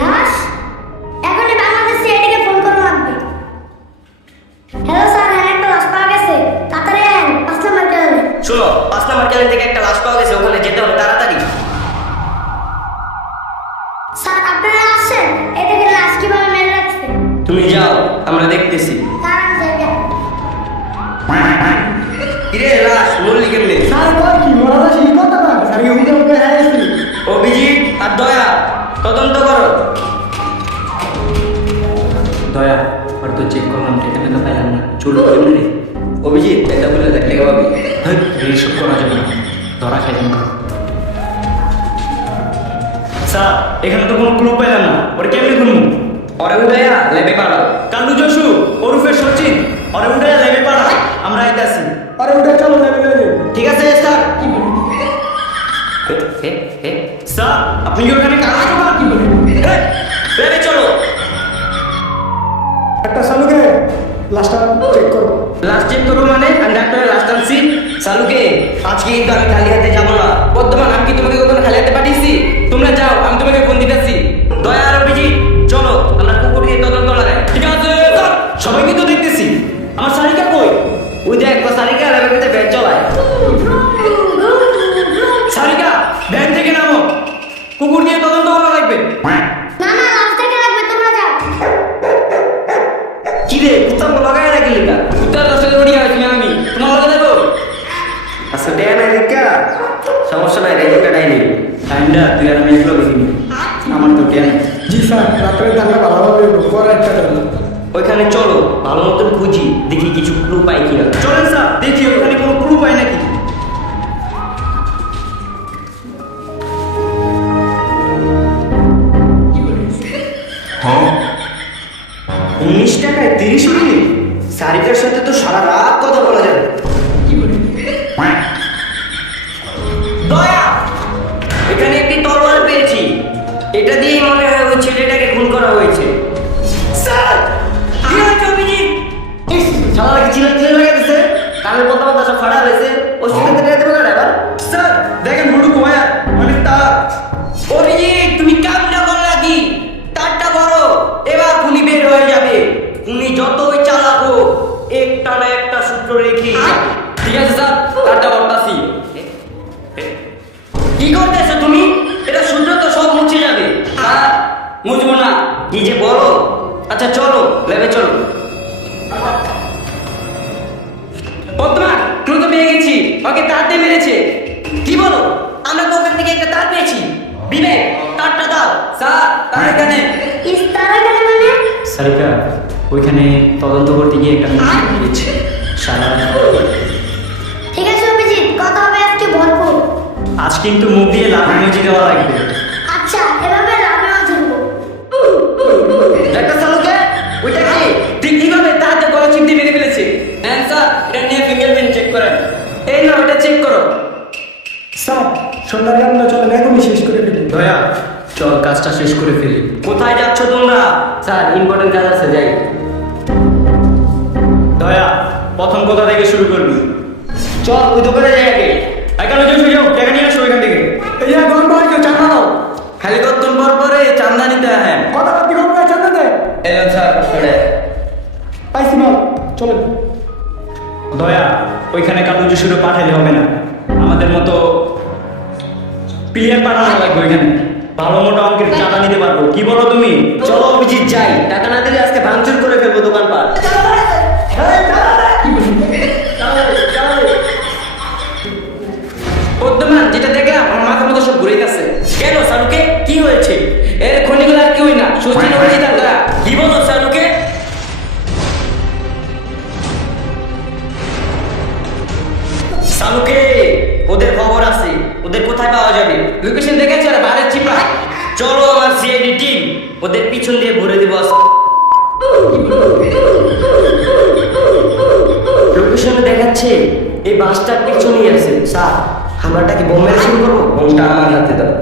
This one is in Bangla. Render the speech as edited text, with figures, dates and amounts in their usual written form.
লাশ? এখনই বাংলাদেশ সিআইডিকে ফোন করা লাগবে। হ্যালো স্যার, একটা লাশ পাওয়া গেছে, তাড়াতাড়ি আয়েন 5 নাম্বার ক্যালেন্ডারে। শোনো, 5 নাম্বার ক্যালেন্ডার থেকে একটা লাশ পাওয়া গেছে, ওখানে যেতে হবে তাড়াতাড়ি। স্যার আপনারা আসছেন, এই দেখেন লাশ কিভাবে মেরে রাখছে। তুমি যাও, আমরা দেখতেছি। দাঁড়ান জায়গা। কিরে লাশ মরলি কেমনে? স্যার কয় কি মরা লাশ এই কথা না স্যার এই উঠে উঠে আইছি। অভিজিৎ আর দয়া তদন্ত করো। দয়া আর তো চেক করলাম ঠিকানা তো পাইলাম না। চলো রে অভিজিৎ এটা বলে দেখলে পাবি। এইসব করা যাবে না, ধরা খাইলাম। স্যার এখানে তো কোনো ক্লু পেলাম না, ওটা কেমনি খুলবো? পরে উদয়া লেবে পাড়াও। কালু যশু ওরফে সচিন, ওরে উঠে লেবে পাড়া, আমরা আইতাছি। আরে উঠে চলো যাবে যাবে। ঠিক আছে স্যার। স্যার আপনি কি ওখানে কাজ করবেন? লেবে চলো। একটা সালুকে লাস্টটা চেক করো। লাস্ট চেক করো মানে আমি ডাক্তারের লাস্ট আনছি। সালুকে আজকে কিন্তু আমি খালি হাতে যাবো না। বর্তমান আমি কি তোমাকে কখনো খালি হাতে পাঠিয়েছি? তোমরা যাও, আমি তোমাকে ফোন দিতেছি। দয়া আর অভিজিৎ চলো, আমরা কুকুর দিয়ে তদন্ত লাগাই। ঠিক আছে স্যার, সবাই কিন্তু দেখতেছি। আমার শালিকা কই? ওই দেখ সারিকা লেবে ব্যাগ চলায়। শালিকা ভ্যান থেকে নামো, কুকুর দিয়ে তদন্ত করা লাগবে। না না, লাশ থেকে লাগবে, তোমরা যাও। কি রে কুত্তার লাগাই রাখলি না? কুত্তার কাছে দৌড়িয়ে আসি আমি, তোমার লগে যাবো। আচ্ছা দেয়া নাই দেখা, সমস্যা নাই রে, একটা ডাইনি। টাইমটা তুই আর আমি একলো দেখিনি, আমার তো জ্ঞান। জি স্যার রাত্রে ধানটা ভালোভাবে পরে একটা দেবো। ওইখানে চলো, ভালো মতন খুঁজি, দেখি কিছু ক্লু পাই কিনা। চলেন স্যার, দেখি ওখানে কোনো ক্লু পাই নাকি। হ্যাঁ 19 টাকায় 30 মিনিট? সারিকার সাথে তো সারা রাত কথা বলা যাবে। দয়া, এখানে একটি তলোয়ার পেয়েছি, এটা দিয়েই মনে হয় ওই ছেলেটাকে খুন করা হয়েছে। স্যার কি হয়েছে অভিজিৎ? ইস শালা কি চিল্লা লাগাইতেছে, কানের কথা কথা সব ফাড়া হয়েছে। ওর সাথে দেখা দেবে না এবার। স্যার দেখেন হুডু কোয়া মানে তার। অভিজিৎ তুমি কামটা করলা কি? তারটা বড়, এবার খুনি বের হয়ে যাবে। খুনি যতই চালাবো একটা না একটা সূত্র রেখেই যাবে। ঠিক আছে স্যার, তারটা বলতাছি। কি করতেছো তুমি? এটা সূত্র তো সব মুছে যাবে। স্যার মুছবো না, কি যে বলো। আচ্ছা চলো লেবে চলো। বর্তমান ক্লু তো পেয়ে গেছি, ওকে তার দিয়ে মেরেছে। কি বলো? আমরা তো ওখান থেকে একটা তার পেয়েছি। বিবেক তারটা দাও। স্যার তার এখানে। ইস্তারা গেলে মানে? সারিকা ওইখানে তদন্ত করতে গিয়ে একটা মেয়ে পেয়েছে। সারা ঠিক আছে অভিজিৎ, কথা হবে আজকে ভরপুর। আজ কিন্তু মুখ দিয়ে লাভ ইমোজি দেওয়া লাগবে। আচ্ছা এভাবে লাভেও ধরবো। একটা সালুকে ওইটা কি ঠিক কিভাবে তার যে গলা চিমটি মেরে ফেলেছে? হ্যাঁ স্যার, এটা নিয়ে ফিঙ্গারপ্রিন্ট চেক করেন। এই না ওটা চেক করো। স্যার সন্ধ্যার আমরা চলেন এখনই শেষ করে ফেলি। দয়া চল কাজটা শেষ করে ফেলি। কোথায় যাচ্ছ তোমরা? স্যার ইম্পর্টেন্ট কাজ আছে, যাই। দয়া প্রথম কথা থেকে শুরু করবি। চল ওই দোকানে যাই আগে। এখানে যে যাও, টাকা নিয়ে আসো এখান থেকে। এই যে গণবাড়িকে চাঁদা দাও। খালি কতক্ষণ পর পরে চান্দা নিতে হয়। কথা বার্তি গণবাড়ি চাঁদা দেয়। এলেন স্যার শুনে। পাইছি মাল চলেন। দয়া ওইখানে কালু যশুরে পাঠাইলে হবে না, আমাদের মতো প্লেয়ার পাঠানো লাগবে ওইখানে। ভালো মোটা অঙ্কের চাঁদা নিতে পারবো, কি বলো তুমি? চলো অভিজিৎ যাই, টাকা না দিলে আজকে ভাঙচুর করে ফেলবো দোকানপাট। বর্তমান যেটা দেখলাম আমার মাথার মতো সব ঘুরে গেছে। কেন সালুকে কি হয়েছে? এর খনিগুলো আর কেউই না, সত্যি অভিজিৎ আর দয়া। কি বলো সালুকে? সালুকে ওদের খবর আছে, ওদের কোথায় পাওয়া যাবে? লোকেশন দেখেছো? আর বারের চিপা। চলো আমার সিআইডি টিম ওদের পিছন দিয়ে ভরে দেবো। লোকেশনে দেখাচ্ছে এই বাসটার পিছনেই আছে। স্যার আমরাটা কি বোম মেরে শুরু করবো? বোমটা আমার হাতে দাও।